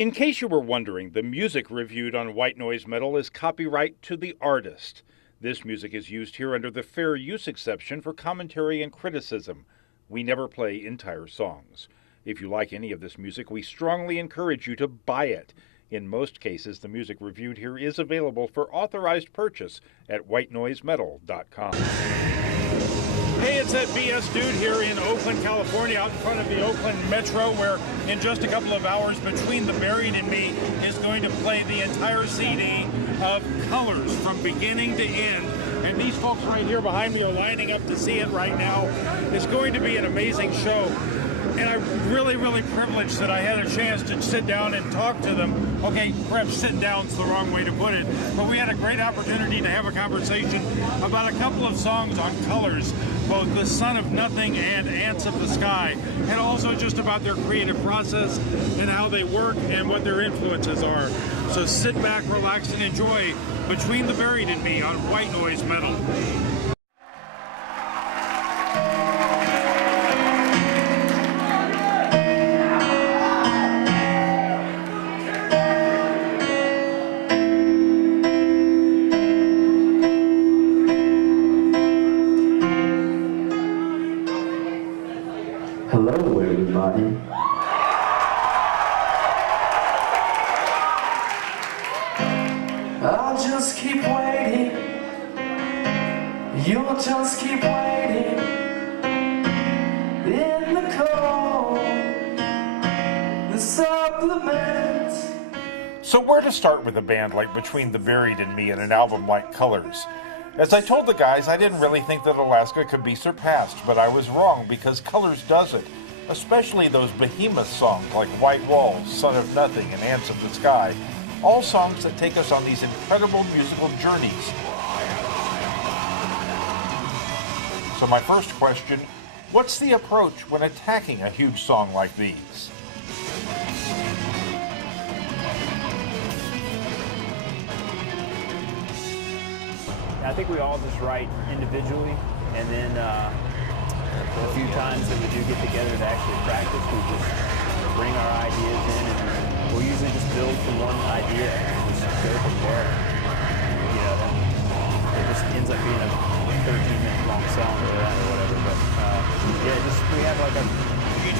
In case you were wondering, the music reviewed on White Noise Metal is copyright to the artist. This music is used here under the fair use exception for commentary and criticism. We never play entire songs. If you like any of this music, we strongly encourage you to buy it. In most cases, the music reviewed here is available for authorized purchase at whitenoisemetal.com. Hey, it's that BS Dude here in Oakland, California, out in front of the Oakland Metro, where in just a couple of hours, Between the Buried and Me is going to play the entire CD of Colors from beginning to end. And these folks right here behind me are lining up to see it right now. It's going to be an amazing show. And I'm really, really privileged that I had a chance to sit down and talk to them. Okay, perhaps sitting down's the wrong way to put it, but we had a great opportunity to have a conversation about a couple of songs on Colors, both The Son of Nothing and Ants of the Sky, and also just about their creative process and how they work and what their influences are. So sit back, relax, and enjoy Between the Buried and Me on White Noise Metal. Hello, everybody. I'll just keep waiting. You'll just keep waiting in the cold. The supplements. So where to start with a band like Between the Buried and Me and an album like Colors? As I told the guys, I didn't really think that Alaska could be surpassed, but I was wrong because Colors does it, especially those behemoth songs like White Walls, Son of Nothing, and Ants of the Sky, all songs that take us on these incredible musical journeys. So my first question, what's the approach when attacking a huge song like these? I think we all just write individually, and then a few times that we do get together to actually practice, we just bring our ideas in, and we'll usually just build from one idea and just go from there. You know, it just ends up being a 13-minute long song or whatever. But yeah, just we have like a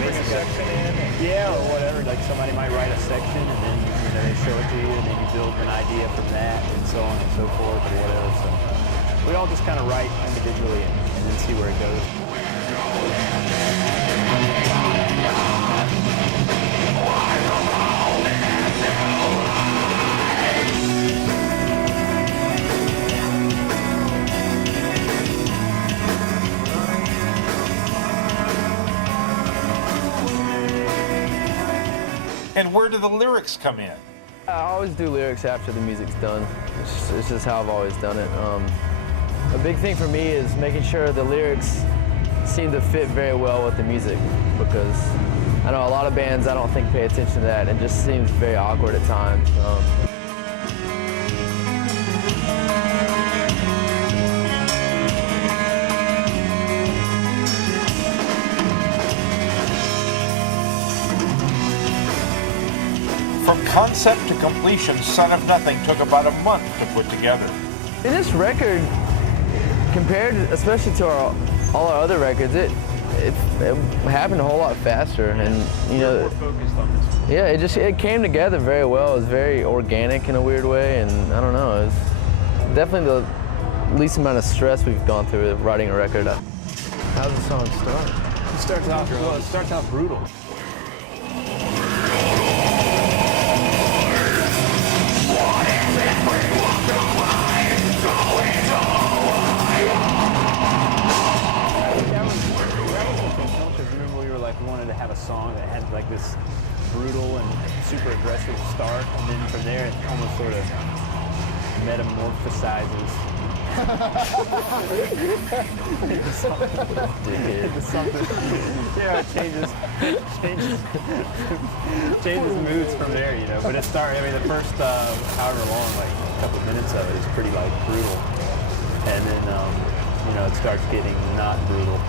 basic section in. Yeah, or whatever. Like somebody might write a section, and then they show it to you, and then you build an idea from that, and so on and so forth, or whatever. So we all just kind of write individually and then see where it goes. And where do the lyrics come in? I always do lyrics after the music's done. It's just how I've always done it. A big thing for me is making sure the lyrics seem to fit very well with the music, because I know a lot of bands I don't think pay attention to that, and it just seems very awkward at times. From concept to completion, Son of Nothing took about a month to put together. And this record, compared especially to all our other records, it happened a whole lot faster, and you know, more focused on this one. Yeah, it came together very well. It was very organic in a weird way, and I don't know, it was definitely the least amount of stress we've gone through writing a record. How does the song start? It starts out brutal. We wanted to have a song that had like this brutal and super aggressive start, and then from there it almost sort of metamorphosizes into something. Yeah, it changes moods from there, you know. But it starts. I mean, the first however long, like a couple of minutes of it is pretty like brutal, and then you know, it starts getting not brutal.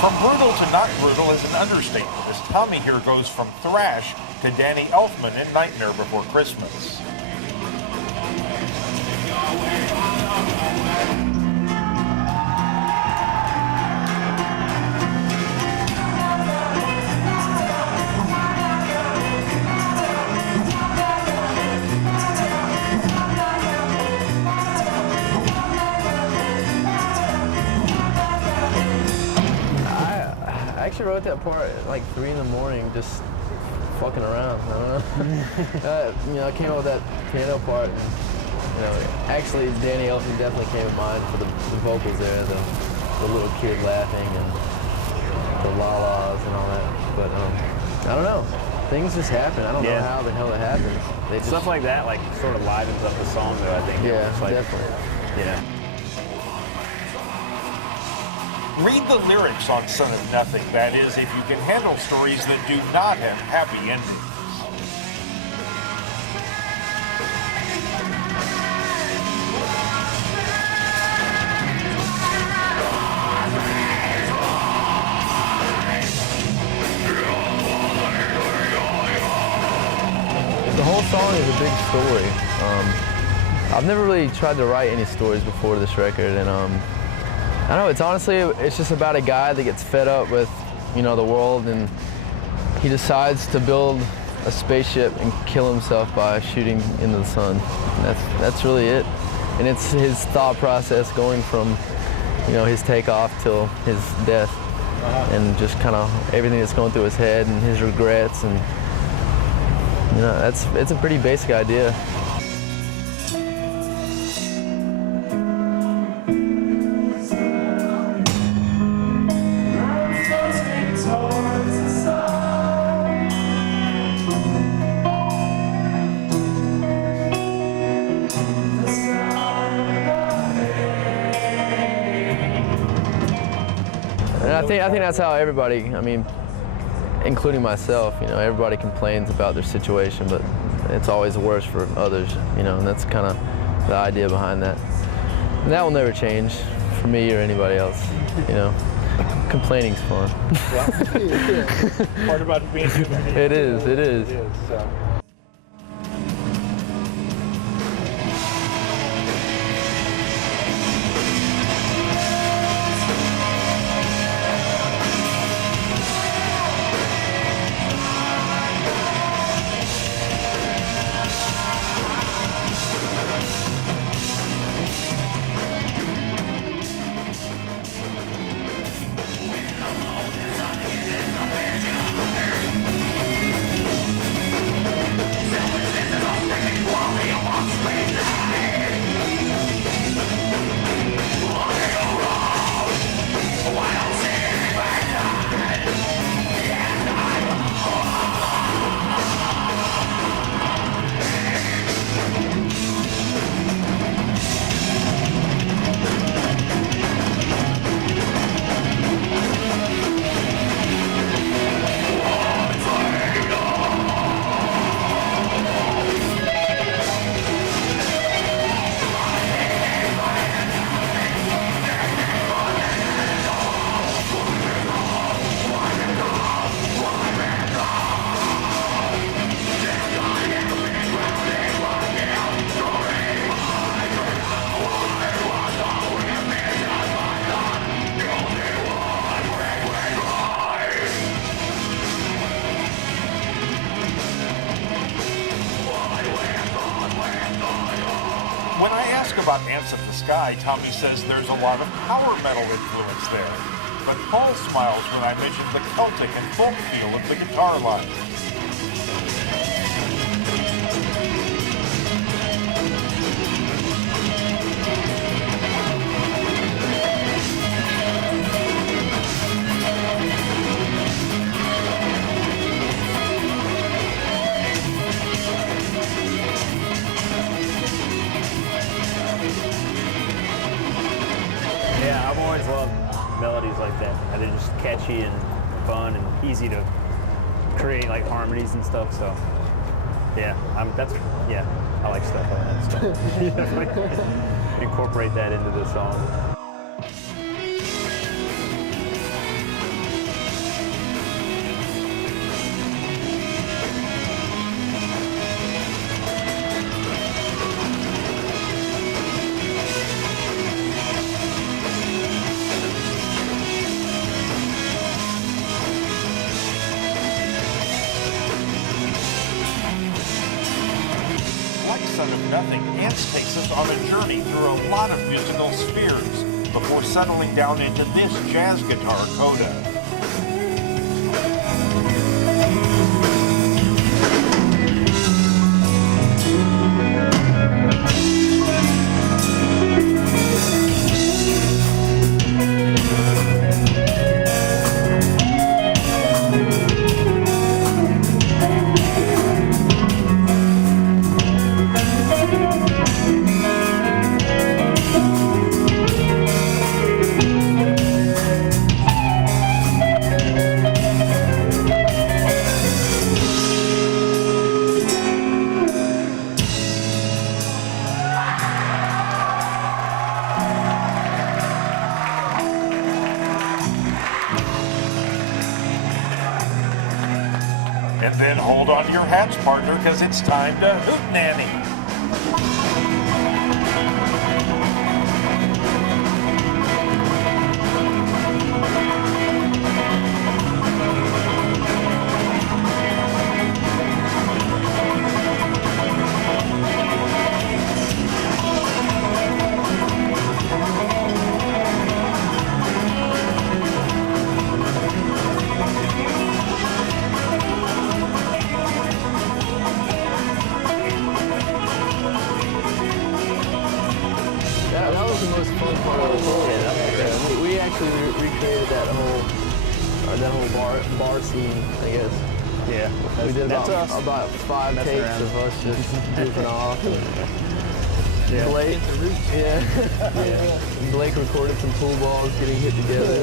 From brutal to not brutal is an understatement, as Tommy here goes from thrash to Danny Elfman in Nightmare Before Christmas. I actually wrote that part at like 3 in the morning, just fucking around. I don't know. I came up with that piano part. And, actually, Danny Elfman definitely came to mind for the vocals there, the little kid laughing and the la-las and all that. But I don't know. Things just happen. I don't know how the hell it happens. Stuff like that, like, sort of livens up the song, though, I think. Yeah, like, definitely. Yeah. Read the lyrics on Son of Nothing, that is, if you can handle stories that do not have happy endings. The whole song is a big story. I've never really tried to write any stories before this record, and I don't know, it's just about a guy that gets fed up with, the world, and he decides to build a spaceship and kill himself by shooting into the sun. And that's really it. And it's his thought process going from, his takeoff till his death, and just kind of everything that's going through his head and his regrets, and it's a pretty basic idea. And I think that's how everybody, including myself, everybody complains about their situation, but it's always worse for others, and that's kind of the idea behind that. And that will never change for me or anybody else, Complaining's fun. Part about being human. It is. So. When I ask about Ants of the Sky, Tommy says there's a lot of power metal influence there. But Paul smiles when I mention the Celtic and folk feel of the guitar line. Yeah, I've always loved melodies like that. They're just catchy and fun and easy to create, like harmonies and stuff. So, yeah, I like stuff like that. So, incorporate that into the song. Son of Nothing, Ants takes us on a journey through a lot of musical spheres before settling down into this jazz guitar coda. And then hold on to your hats, partner, because it's time to hoot nanny. That was the most fun part of the whole. Yeah, we actually recreated that whole bar scene, I guess. Yeah. We did that's about 5 Messing takes around. of us just goofing off. Yeah. Blake, Blake recorded some pool balls getting hit together.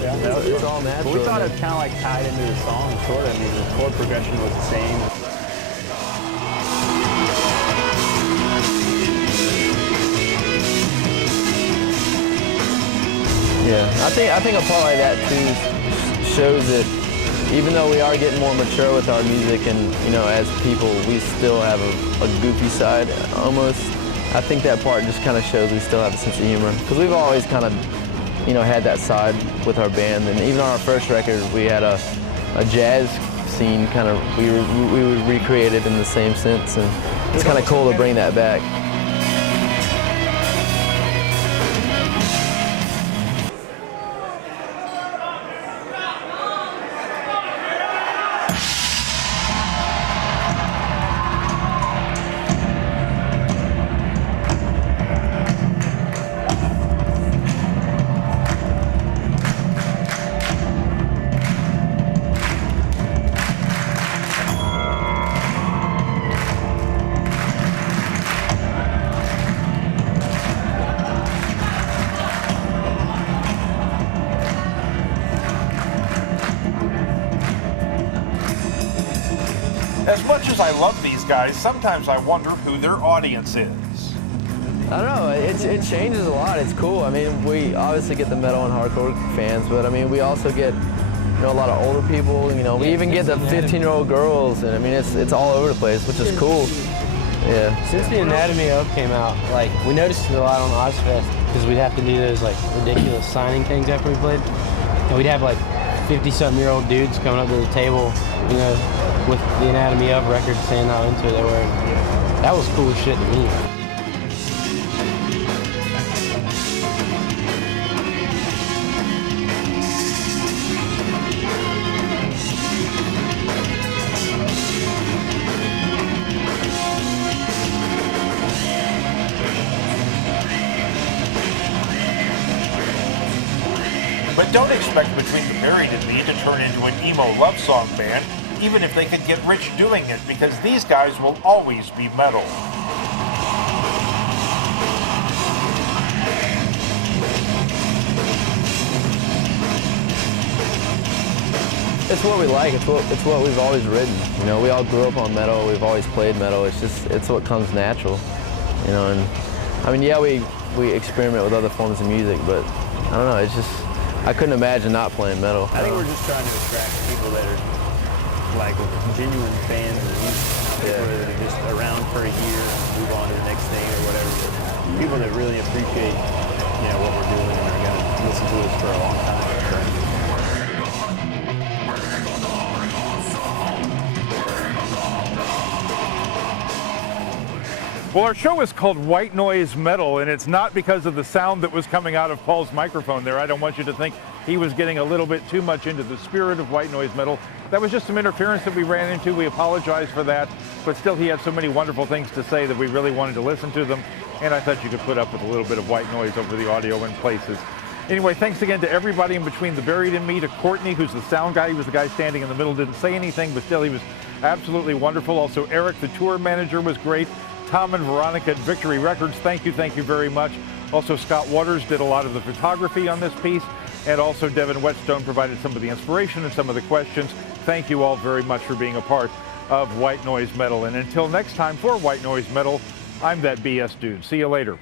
Yeah. It's all natural. But we thought it kind of like tied into the song, sort of. I mean, the chord progression was the same. Yeah, I think a part like that too shows that even though we are getting more mature with our music and, you know, as people, we still have a goofy side almost. I think that part just kind of shows we still have a sense of humor. Because we've always kind of, you know, had that side with our band. And even on our first record, we had a jazz scene kind of, we would recreate it in the same sense. And it's kind of cool to bring that back. As much as I love these guys, sometimes I wonder who their audience is. I don't know, it changes a lot. It's cool. I mean, we obviously get the metal and hardcore fans, but I mean, we also get, you know, a lot of older people. You know, we even get the 15-year-old girls, and I mean, it's all over the place, which is cool. Yeah. Since the Anatomy of came out, like, we noticed it a lot on Ozfest because we'd have to do those like ridiculous signing things after we played, and we'd have like 50-something-year-old dudes coming up to the table, you know, with the Anatomy of record saying how into it they were. That was cool as shit to me. But don't expect Between the Buried and Me to turn into an emo love song band, even if they could get rich doing it, because these guys will always be metal. It's what we like. It's what we've always written. You know, we all grew up on metal. We've always played metal. It's what comes natural. You know, and I mean, yeah, we experiment with other forms of music, but I don't know. It's just I couldn't imagine not playing metal. I think we're just trying to attract people that are like genuine fans of music, people that are just around for a year and move on to the next thing or whatever. People that really appreciate, you know, what we're doing and are going to listen to us for a long time. Well, our show is called White Noise Metal, and it's not because of the sound that was coming out of Paul's microphone there. I don't want you to think he was getting a little bit too much into the spirit of White Noise Metal. That was just some interference that we ran into. We apologize for that, but still he had so many wonderful things to say that we really wanted to listen to them, and I thought you could put up with a little bit of white noise over the audio in places. Anyway, thanks again to everybody in between the Buried and me, to Courtney, who's the sound guy. He was the guy standing in the middle, didn't say anything, but still he was absolutely wonderful. Also, Eric, the tour manager, was great. Tom and Veronica at Victory Records, thank you very much. Also, Scott Waters did a lot of the photography on this piece, and also Devin Whetstone provided some of the inspiration and some of the questions. Thank you all very much for being a part of White Noise Metal. And until next time for White Noise Metal, I'm that BS dude. See you later.